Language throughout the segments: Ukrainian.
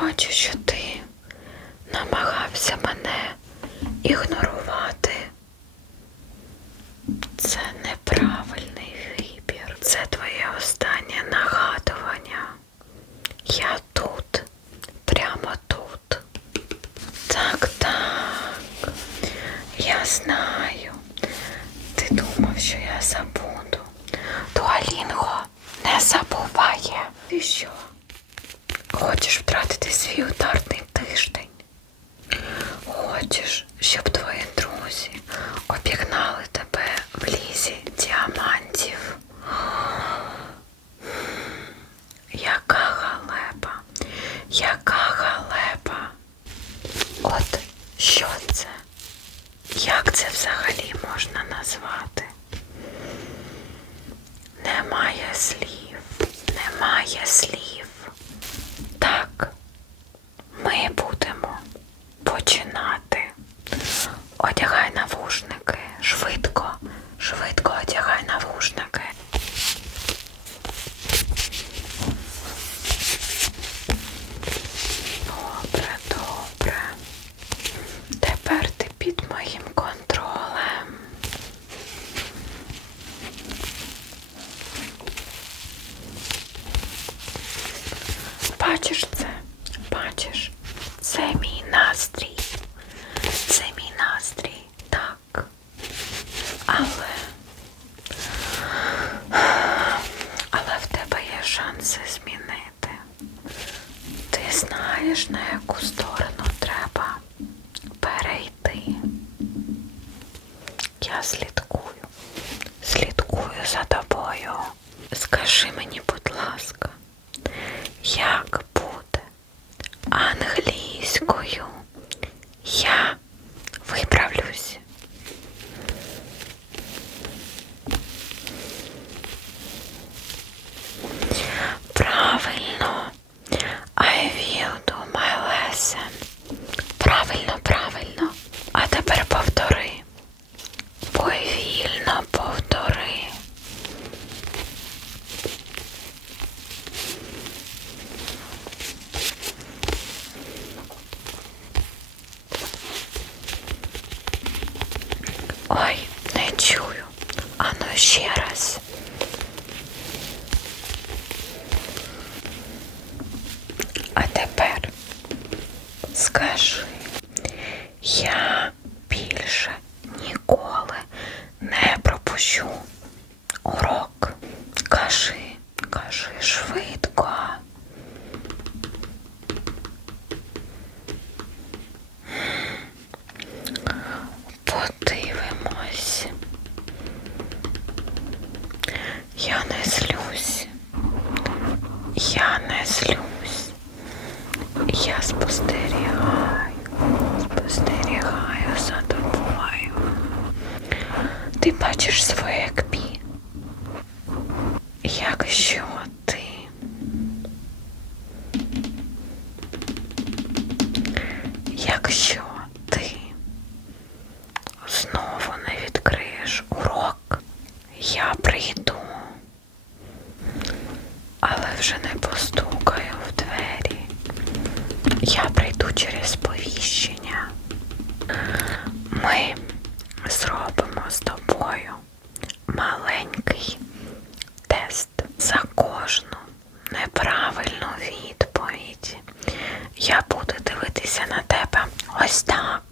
бачу, що ти намагався мене ігнорувати. Це неправильний вибір. Це твоє останнє нагадування. Я тут, прямо тут. Так, так. Я знаю. Ти думав, що я забуду. Дуалінго не забуває. Ти що? Хочеш втратити свій ударний тиждень? Хочеш, щоб твої друзі обігнали тебе в лізі діамантів? Яка галепа, яка галепа. От що це? Як це взагалі можна назвати? Немає слів, немає слів. Бачиш це? Бачиш? Це мій настрій. Це мій настрій, так. Але. Але в тебе є шанси змінити. Ти знаєш, на яку сторону треба перейти. Я слідкую, слідкую за тобою. Скажи мені, будь Ой, не чую. Ану ще раз. А тепер скажи, я більше ніколи не пропущу урок. Кажи, кажи швидко. Подивимось. Я не злюсь. Я не злюсь. Я спостерігаю, спостерігаю за тобою. Ти бачиш своє кпі. Якщо ти якщо ти знову не відкриєш урок, я прийду, але вже не постукаю в двері. Я прийду через сповіщення. Ми зробимо з тобою маленький тест за кожну неправильну відповідь. Я буду дивитися на тебе ось так.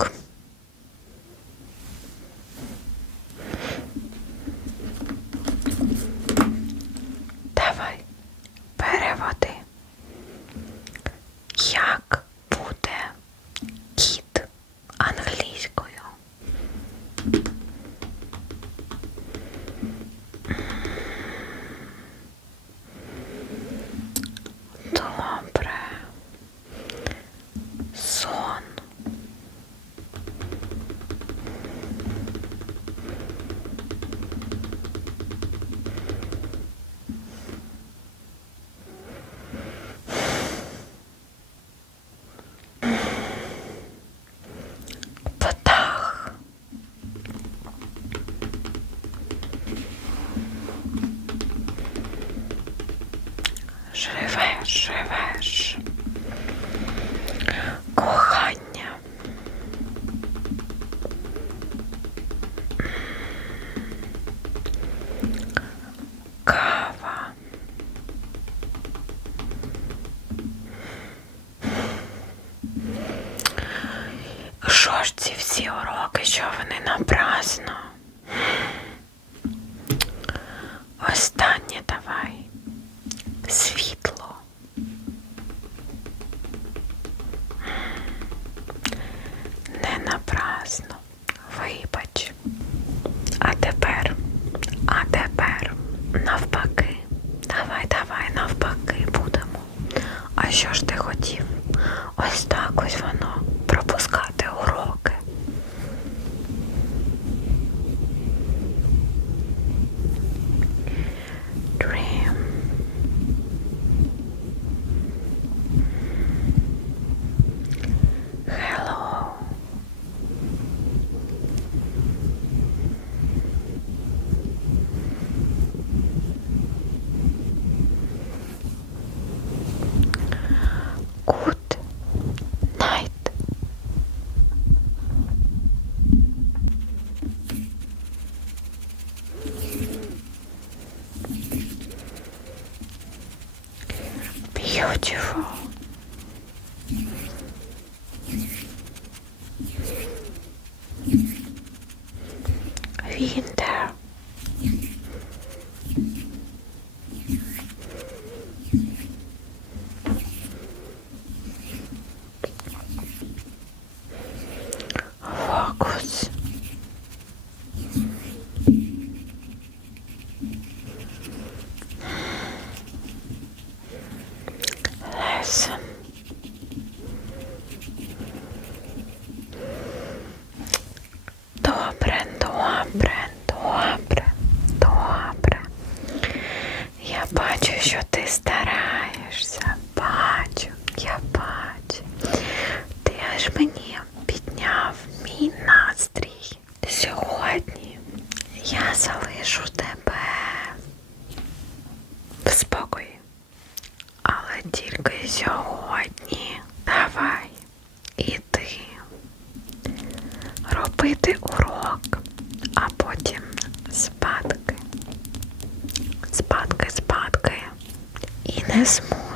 吃点饭吃 beautiful. Winter. Я залишу тебе в спокої. Але тільки сьогодні давай іди робити урок, а потім спадки, спадки, спадки і не смуй.